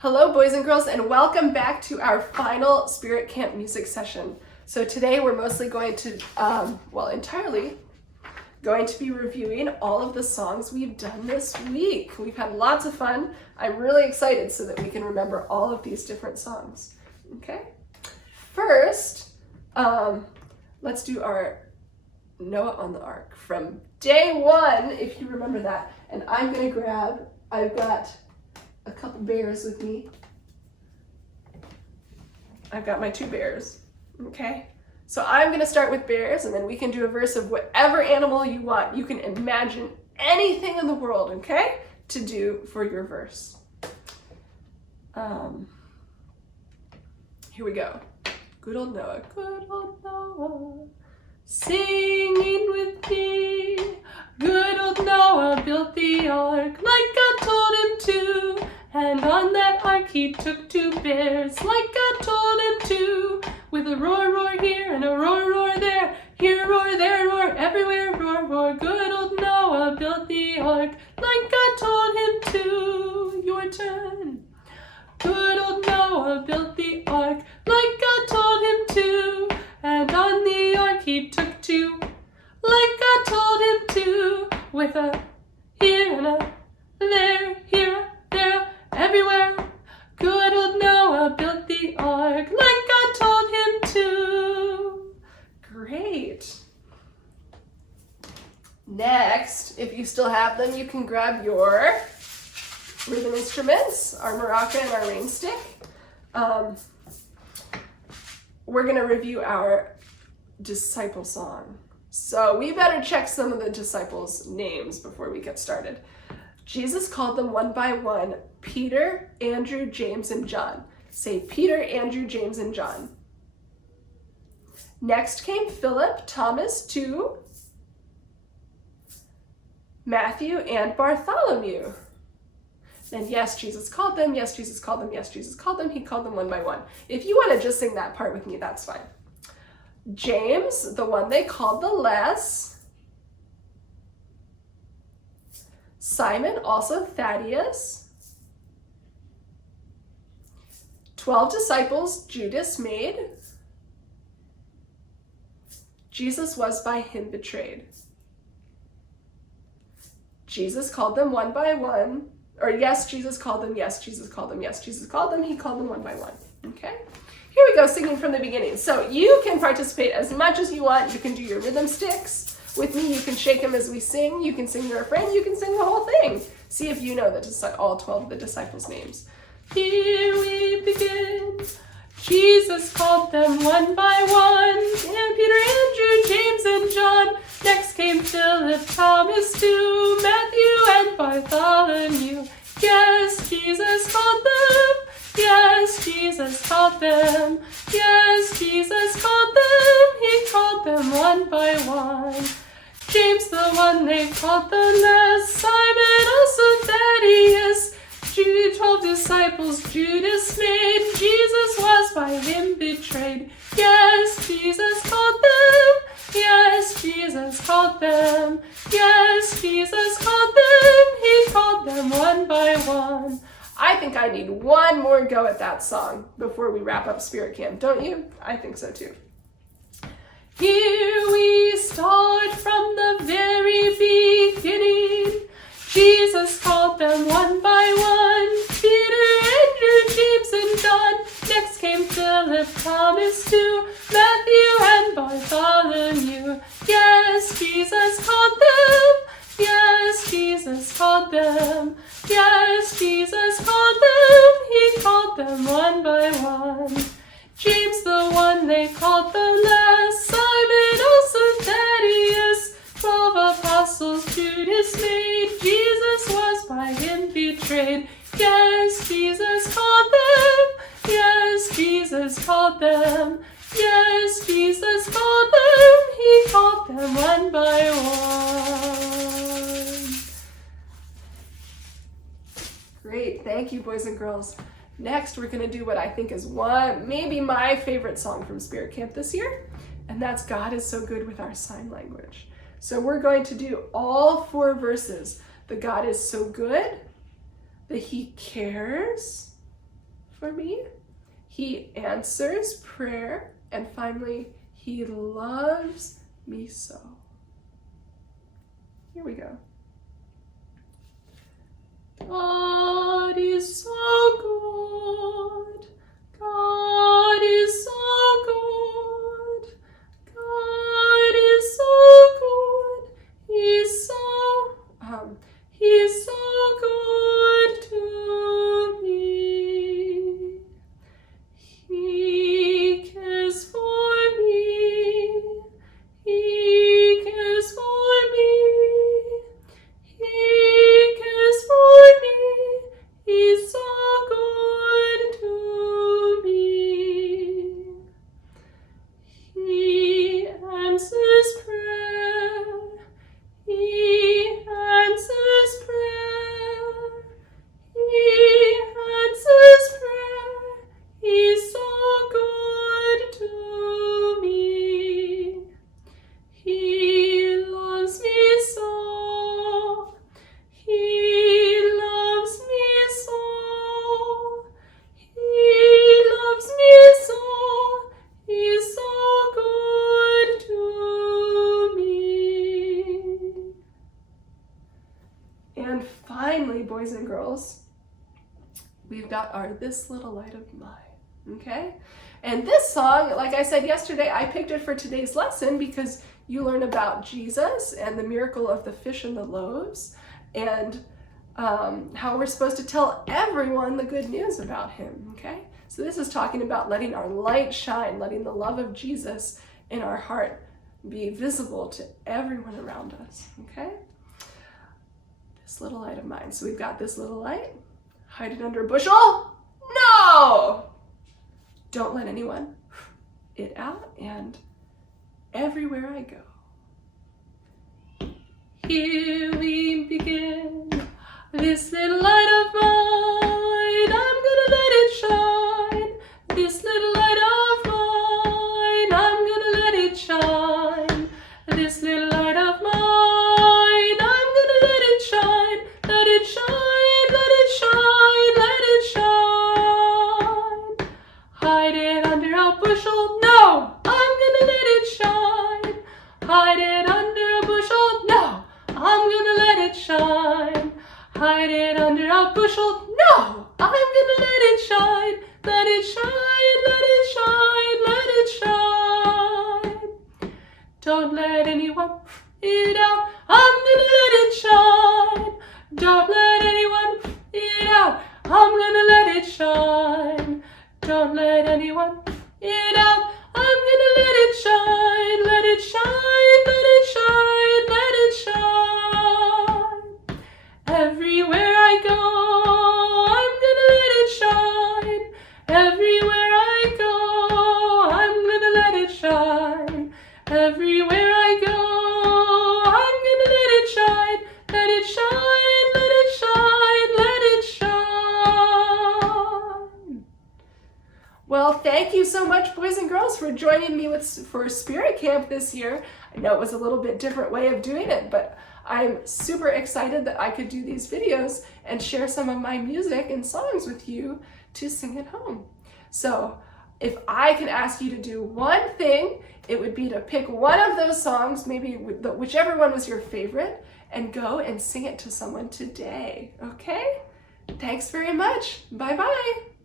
Hello, boys and girls, and welcome back to our final Spirit Camp music session. So today we're mostly going to, entirely going to be reviewing all of the songs we've done this week. We've had lots of fun. I'm really excited so that we can remember all of these different songs. Okay? First, let's do our Noah on the Ark from day one, if you remember that. And I'm going to I've got a couple bears with me. I've got my two bears, okay? So I'm gonna start with bears, and then we can do a verse of whatever animal you want. You can imagine anything in the world, okay, to do for your verse. Here we go. Good old Noah, singing with me. Good old Noah built the ark like God told him to. And on that ark he took two bears like God told him to. With a roar, roar here and a roar, roar there. Here roar, there roar, everywhere roar, roar. Good old Noah built the ark like God told him to. Your turn. Good old Noah built the ark like God told him to. And on the ark he took two like God told him to. With a here and a there, here, there, everywhere. Good old Noah built the ark like God told him to. Great. Next, if you still have them, you can grab your rhythm instruments, our maraca and our rain stick. We're going to review our disciple song. So we better check some of the disciples' names before we get started. Jesus called them one by one, Peter, Andrew, James, and John. Say Peter, Andrew, James, and John. Next came Philip, Thomas, two, Matthew, and Bartholomew. Then yes, Jesus called them, yes, Jesus called them, yes, Jesus called them. He called them one by one. If you want to just sing that part with me, that's fine. James, the one they called the less. Simon, also Thaddeus. 12 disciples Judas made. Jesus was by him betrayed. Jesus called them one by one. Or yes, Jesus called them, yes, Jesus called them, yes, Jesus called them. He called them one by one. Okay? Here we go, singing from the beginning. So you can participate as much as you want. You can do your rhythm sticks. With me, you can shake them as we sing. You can sing the refrain. You can sing the whole thing. See if you know all 12 of the disciples' names. Here we begin. Jesus called them one by one. And Peter, Andrew, James, and John. Next came Philip, Thomas, too. Matthew and Bartholomew. Yes, Jesus called them. Yes, Jesus called them. Yes, Jesus called them. He called them one by one. James, the one they called the less. Simon, also Thaddeus. 12 disciples Judas made. Jesus was by him betrayed. Yes, Jesus called them. Yes, Jesus called them. Yes, Jesus called them. He called them one by one. I think I need one more go at that song before we wrap up Spirit Camp, don't you? I think so too. Here we start from the very beginning. Jesus called them one by one. Peter, Andrew, James, and John. Next came Philip, Thomas, too. Matthew and Bartholomew. Yes, Jesus called them. Yes, Jesus called them. Yes, Jesus called them. He called them one by one. James, the one they called the less. Simon, also Thaddeus. 12 apostles Judas made. Jesus was by him betrayed. Yes, Jesus called them. Yes, Jesus called them. Yes, Jesus called them. He called them one by one. Great, thank you, boys and girls. Next, we're going to do what I think is maybe my favorite song from Spirit Camp this year, and that's God is So Good with our sign language. So we're going to do all 4 verses. The God is so good, that he cares, for me. He answers prayer. And finally, he loves me so. Here we go. God is so good. God is so good. God is so good. He's so good to me. He cares for me. He cares for me. He cares for me. He's so good to me. He answers prayer. He answers prayer. He answers prayer. He's so good to me. He loves me so. He loves me so. He loves me so. He's so good to me. And finally, boys and girls, we've got our This Little Light of Mine, okay? And this song, like I said yesterday, I picked it for today's lesson because you learn about Jesus and the miracle of the fish and the loaves, and how we're supposed to tell everyone the good news about him, okay? So this is talking about letting our light shine, letting the love of Jesus in our heart be visible to everyone around us, okay? This little light of mine. So we've got this little light. Hide it under a bushel? No! Don't let anyone it out, and everywhere I go. Here we begin. This little light of mine, I'm gonna let it shine. This little light of mine, I'm gonna let it shine. This little light of mine, I'm gonna let it shine. Let it shine, let it shine, let it shine. Hide it under a bushel? No, I'm gonna let it shine. Hide it under a bushel? No, I'm gonna let it shine. Hide it under a bushel? No, I'm gonna let it shine. Let it shine, let it shine, let it shine. Don't let anyone it out. I'm gonna let it shine. Don't let anyone it out. I'm gonna let it shine. Don't let anyone it out. I'm gonna let it shine. Let it shine, let it shine, let it shine. Everywhere I go, I'm gonna let it shine. Everywhere I go, I'm gonna let it shine. Everywhere I go, I'm gonna let it shine. Let it shine, let it shine, let it shine. Well, thank you so much, boys and girls, for joining me for Spirit Camp this year. I know it was a little bit different way of doing it, but I'm super excited that I could do these videos and share some of my music and songs with you to sing at home. So if I can ask you to do one thing, it would be to pick one of those songs, maybe whichever one was your favorite, and go and sing it to someone today, okay? Thanks very much. Bye-bye.